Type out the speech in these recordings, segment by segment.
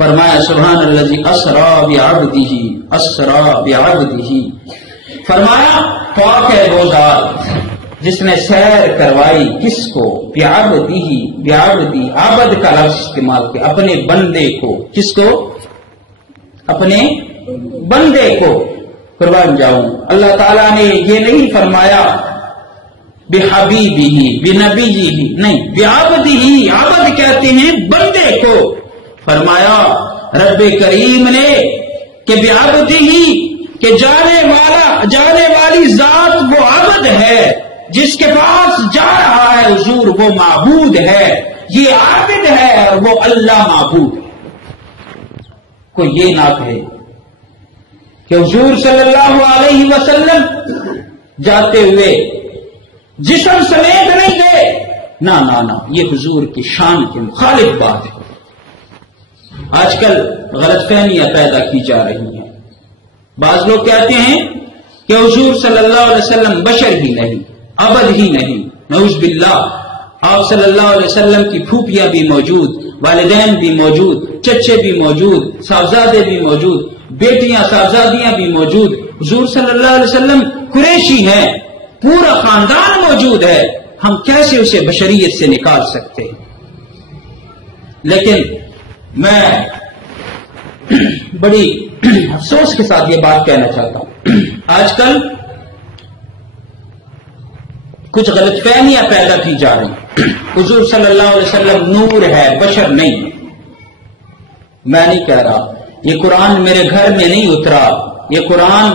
فرمایا سبحان الذی اسرا بعبدہ، فرمایا پاک ہے وہ ذات جس نے سیر کروائی کس کو، بعبدہ، عبد کا لفظ استعمال کیا، اپنے بندے کو، کس کو؟ اپنے بندے کو، قربان جاؤں۔ اللہ تعالیٰ نے یہ نہیں فرمایا بحبیبہ بنبیہ، نہیں، بعبدہ، عبد کہتے ہیں بندے کو۔ فرمایا رب کریم نے کہ بعبدہ، کہ جانے والی ذات وہ عبد ہے، جس کے پاس جا رہا ہے حضور وہ معبود ہے، یہ عابد ہے اور وہ اللہ معبود ہے۔ کوئی یہ نہ کہے کہ حضور صلی اللہ علیہ وسلم جاتے ہوئے جسم سمیت نہیں گئے، نہ، یہ حضور کی شان کے مخالف بات ہے۔ آج کل غلط فہمیاں پیدا کی جا رہی ہیں۔ بعض لوگ کہتے ہیں کہ حضور صلی اللہ علیہ وسلم بشر ہی نہیں، عبد ہی نہیں، نعوذ باللہ۔ آپ صلی اللہ علیہ وسلم کی پھوپھیاں بھی موجود، والدین بھی موجود، چچے بھی موجود، صاحبزادے بھی موجود، بیٹیاں صاحبزادیاں بھی موجود۔ حضور صلی اللہ علیہ وسلم قریشی ہیں، پورا خاندان موجود ہے، ہم کیسے اسے بشریت سے نکال سکتے ہیں؟ لیکن میں بڑی افسوس کے ساتھ یہ بات کہنا چاہتا ہوں، آج کل کچھ غلط فہمیاں پیدا کی جا رہی ہیں۔ حضور صلی اللہ علیہ وسلم نور ہے، بشر نہیں ہے۔ میں نہیں کہہ رہا، یہ قرآن میرے گھر میں نہیں اترا، یہ قرآن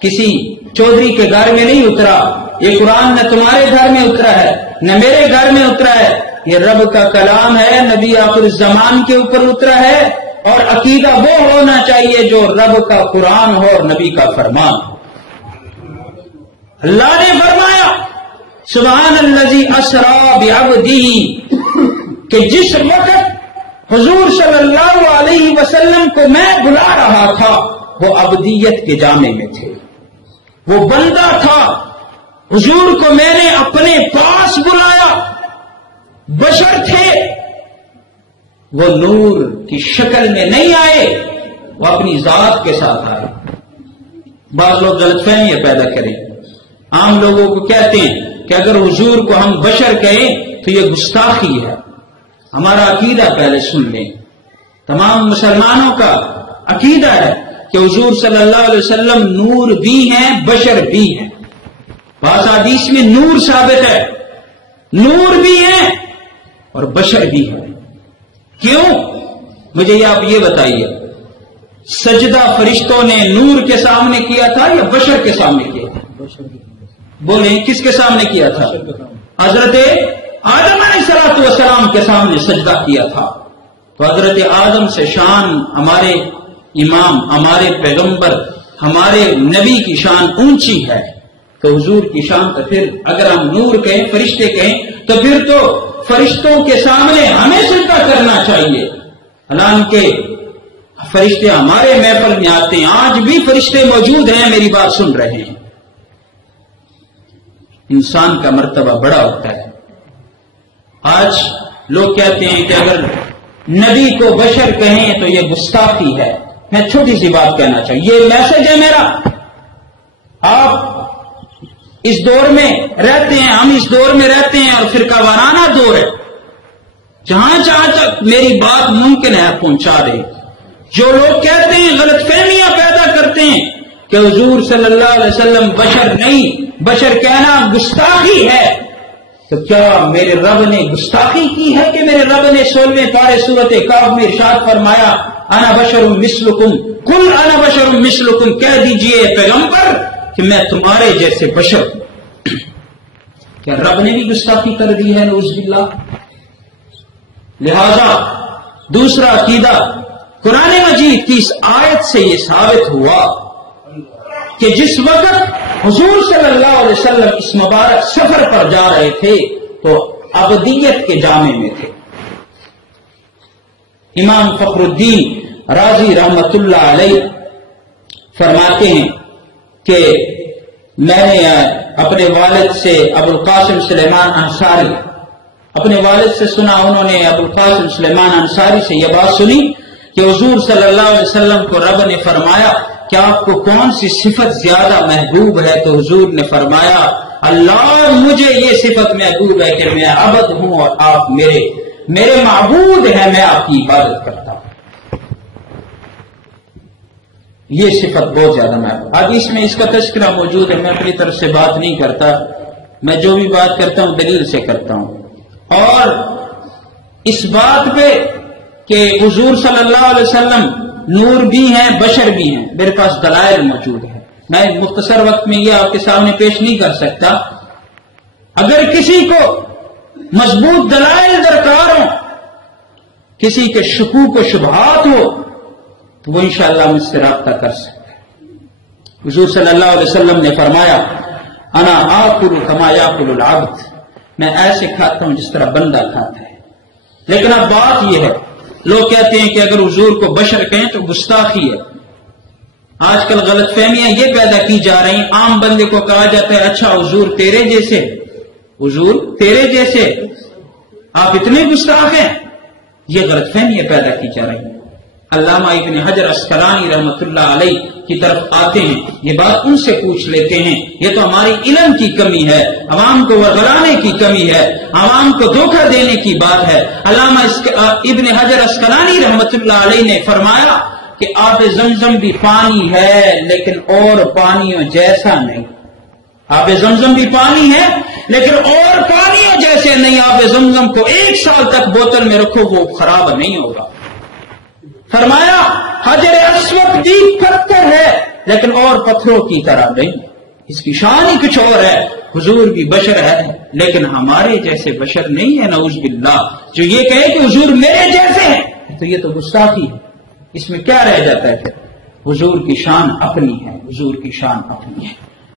کسی چودھری کے گھر میں نہیں اترا، یہ قرآن نہ تمہارے گھر میں اترا ہے نہ میرے گھر میں اترا ہے، یہ رب کا کلام ہے، نبی آخر الزمان کے اوپر اترا ہے، اور عقیدہ وہ ہونا چاہیے جو رب کا قرآن ہو اور نبی کا فرمان ہو۔ اللہ نے فرمایا سبحان الذی اسرا بعبدہ، کہ جس وقت حضور صلی اللہ علیہ وسلم کو میں بلا رہا تھا وہ عبدیت کے جامے میں تھے، وہ بندہ تھا، حضور کو میں نے اپنے پاس بلایا، بشر تھے، وہ نور کی شکل میں نہیں آئے، وہ اپنی ذات کے ساتھ آئے۔ بعض لوگ غلط فہمیاں پیدا کریں، عام لوگوں کو کہتے ہیں کہ اگر حضور کو ہم بشر کہیں تو یہ گستاخی ہے۔ ہمارا عقیدہ پہلے سن لیں، تمام مسلمانوں کا عقیدہ ہے کہ حضور صلی اللہ علیہ وسلم نور بھی ہیں، بشر بھی ہیں۔ بعض حدیث میں نور ثابت ہے، نور بھی ہیں اور بشر بھی ہیں۔ کیوں؟ مجھے آپ یہ بتائیے، سجدہ فرشتوں نے نور کے سامنے کیا تھا یا بشر کے سامنے کیا تھا؟ بولیں کس کے سامنے کیا تھا؟ حضرت آدم علیہ السلام کے سامنے سجدہ کیا تھا۔ تو حضرت آدم سے شان ہمارے امام، ہمارے پیغمبر، ہمارے نبی کی شان اونچی ہے، تو حضور کی شان تو پھر اگر ہم نور کہیں، فرشتے کہیں، تو پھر تو فرشتوں کے سامنے ہمیں سجدہ کرنا چاہیے۔ حالانکہ فرشتے ہمارے محفل میں آتے ہیں، آج بھی فرشتے موجود ہیں، میری بات سن رہے ہیں۔ انسان کا مرتبہ بڑا ہوتا ہے۔ آج لوگ کہتے ہیں کہ اگر نبی کو بشر کہیں تو یہ گستاخی ہے۔ میں چھوٹی سی بات کہنا چاہیے، یہ میسج ہے میرا۔ آپ اس دور میں رہتے ہیں، ہم اس دور میں رہتے ہیں، اور فرقہ وارانہ دور ہے، جہاں تک میری بات ممکن ہے پہنچا دے۔ جو لوگ کہتے ہیں، غلط فہمیاں پیدا کرتے ہیں کہ حضور صلی اللہ علیہ وسلم بشر نہیں، بشر کہنا گستاخی ہے، تو کیا میرے رب نے گستاخی کی ہے کہ میرے رب نے 16ویں پارے سورۃ کہف میں ارشاد فرمایا انا بشر مثلکم، قل انا بشر مثلکم، کہہ دیجئے پیغمبر کہ میں تمہارے جیسے بشر ہوں۔ کیا رب نے بھی گستاخی کر دی ہے؟ نعوذ باللہ۔ لہذا دوسرا عقیدہ، قرآن مجید کی اس آیت سے یہ ثابت ہوا کہ جس وقت حضور صلی اللہ علیہ وسلم اس مبارک سفر پر جا رہے تھے تو عبدیت کے جامے میں تھے۔ امام فخر الدین رازی رحمت اللہ علیہ فرماتے ہیں کہ میں نے اپنے والد سے ابو القاسم سلیمان انصاری، اپنے والد سے سنا، انہوں نے ابو القاسم سلیمان انصاری سے یہ بات سنی کہ حضور صلی اللہ علیہ وسلم کو رب نے فرمایا کہ آپ کو کون سی صفت زیادہ محبوب ہے، تو حضور نے فرمایا اللہ مجھے یہ صفت محبوب ہے کہ میں عبد ہوں اور آپ میرے معبود ہیں، میں آپ کی عبادت کرتا ہوں۔ یہ صفت بہت زیادہ محبوب۔ اب اس میں اس کا تذکرہ موجود ہے، میں اپنی طرف سے بات نہیں کرتا، میں جو بھی بات کرتا ہوں دلیل سے کرتا ہوں۔ اور اس بات پہ کہ حضور صلی اللہ علیہ وسلم نور بھی ہیں بشر بھی ہیں، میرے پاس دلائل موجود ہیں، میں مختصر وقت میں یہ آپ کے سامنے پیش نہیں کر سکتا۔ اگر کسی کو مضبوط دلائل درکار ہو، کسی کے شکوک و شبہات ہو، تو وہ انشاءاللہ مجھ سے رابطہ کر سکتا ہے۔ حضور صلی اللہ علیہ وسلم نے فرمایا انا آکل کما یاکل العبد، میں ایسے کھاتا ہوں جس طرح بندہ کھاتا ہے۔ لیکن اب بات یہ ہے، لوگ کہتے ہیں کہ اگر حضور کو بشر کہیں تو گستاخی ہے۔ آج کل غلط فہمیاں یہ پیدا کی جا رہی ہیں، عام بندے کو کہا جاتا ہے اچھا حضور تیرے جیسے، حضور تیرے جیسے، آپ اتنے گستاخ ہیں، یہ غلط فہمیاں پیدا کی جا رہی ہیں۔ علامہ ابن حجر عسقلانی رحمۃ اللہ علیہ کی طرف آتے ہیں، یہ بات ان سے پوچھ لیتے ہیں، یہ تو ہماری علم کی کمی ہے، عوام کو ورغلانے کی کمی ہے، عوام کو دھوکہ دینے کی بات ہے۔ علامہ ابن حجر عسقلانی رحمۃ اللہ علیہ نے فرمایا کہ آب زمزم بھی پانی ہے لیکن اور پانیوں جیسا نہیں۔ آب زمزم بھی پانی ہے لیکن اور پانیوں جیسے نہیں۔ آب زمزم کو 1 سال تک بوتل میں رکھو وہ خراب نہیں ہوگا۔ فرمایا حجر اسود بھی پتھر ہے لیکن اور پتھروں کی طرح نہیں، اس کی شان ہی کچھ اور ہے۔ حضور بھی بشر ہے لیکن ہمارے جیسے بشر نہیں ہے، نعوذ باللہ۔ جو یہ کہے کہ حضور میرے جیسے ہیں تو یہ تو گستاخی ہے۔ اس میں کیا رہ جاتا ہے؟ حضور کی شان اپنی ہے، حضور کی شان اپنی ہے۔